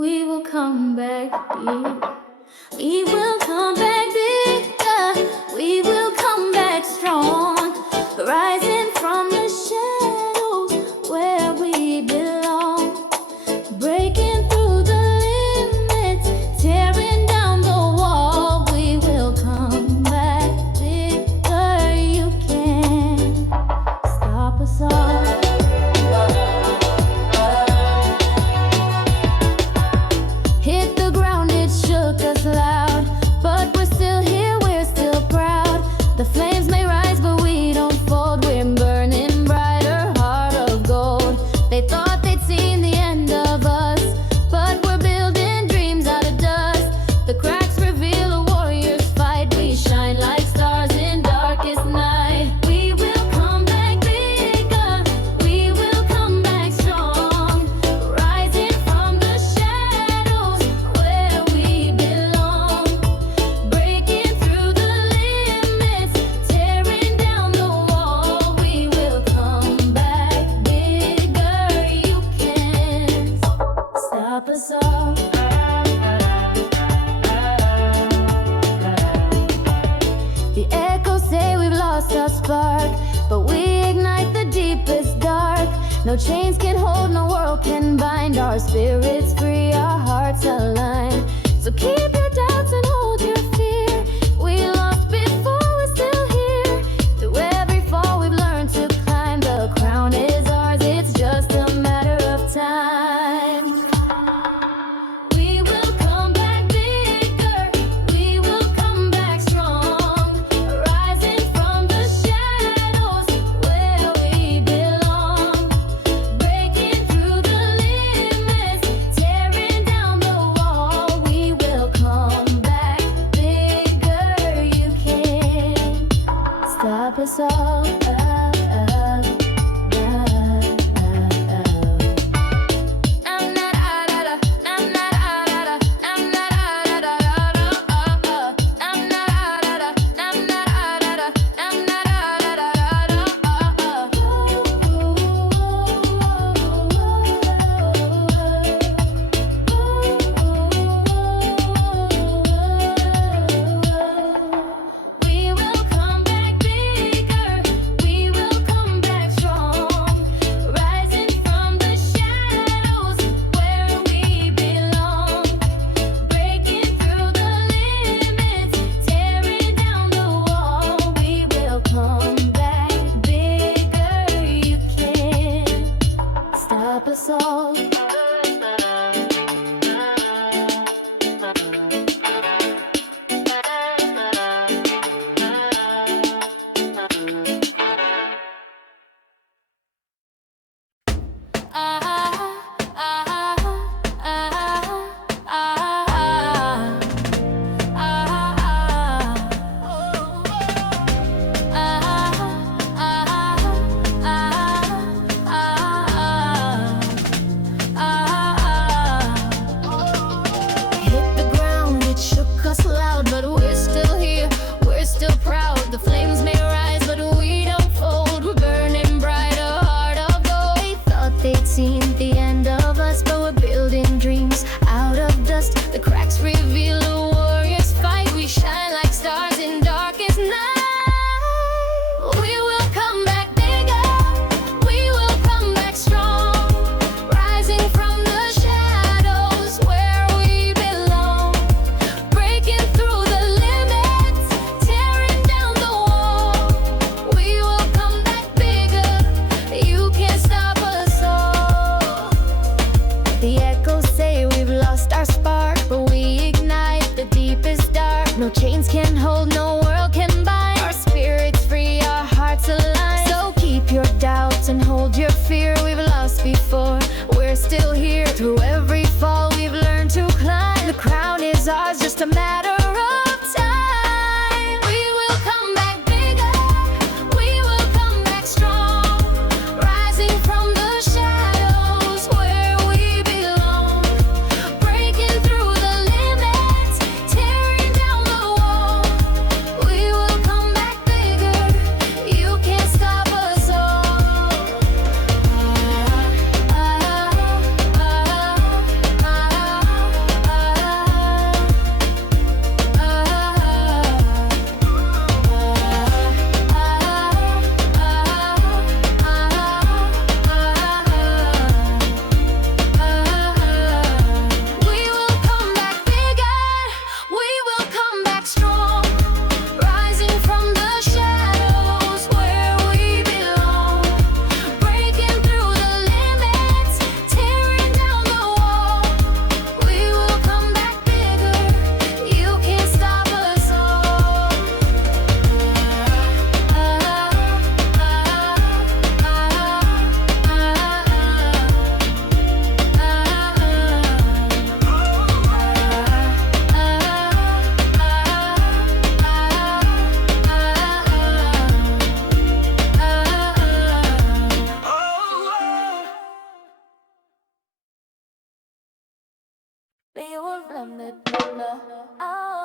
We will come back big. We will come back bigger. We will come back strong. Rising from the shadows where we belong. Breaking through the limits, tearing down the wall. We will come back bigger. You can't stop us all. Hit the ground, it shook us loud, but we're still here, we're still proud. The flames may rise, but we don't fold. We're burning brighter, heart of gold. They thought they'd seen the end of us, but we're building dreams out of dust. The cracks reveal a warrior's fight. We shine like stars in darkest night. We will come back bigger. We will come back strong. Rising from the shadows where we belong. Breaking through the limits, tearing down the wall. We will come back bigger. You can't stop us all. The echoes say we've lost our spark, but we ignite the deepest dark. No chains can hold, no world can bind. Our spirits free, our hearts align. So keep your doubts and hold your fear. We lost before, we're still here. Through every fall we've learned to climb. The crown is ours, it's just a matter of time. We will come back bigger. We will come back strong. Rising from the shadows where we belong. Breaking through the limits, tearing down the wall. We will come back bigger. You can't stop us all. We will come back bigger. We will come back strong. Rising from the shadows where we belong. Breaking through the limits, tearing down the wall. We will come back bigger. You can't stop us all. Hit the ground, it shook us loud, but we're still here, we're still proud. The flames may rise, but we don't fold. We're burning brighter, heart of gold. They thought they'd seen the end of us, but we're building dreams out of dust. The cracks reveal a warrior's fight. We shine like stars in darkest night. We will come back bigger. We will come back strong. Rising from the shadows where we belong. Breaking through the limits, tearing down the wall. We will come back bigger. You can't stop us all. The echoes say we've lost our spark, but we ignite the deepest dark. No chains can hold, no world can bind. Our spirits free, our hearts align. So keep your doubts and hold your fear. We've lost before, we're still here. Through every fall we've learned to climb. The crown is ours, just a matter of time. We will come back bigger. We will come back strong. Rising from the shadows where we belong. Breaking through the limits, tearing down the wall. Beowulf, blah, blah, blah, blah.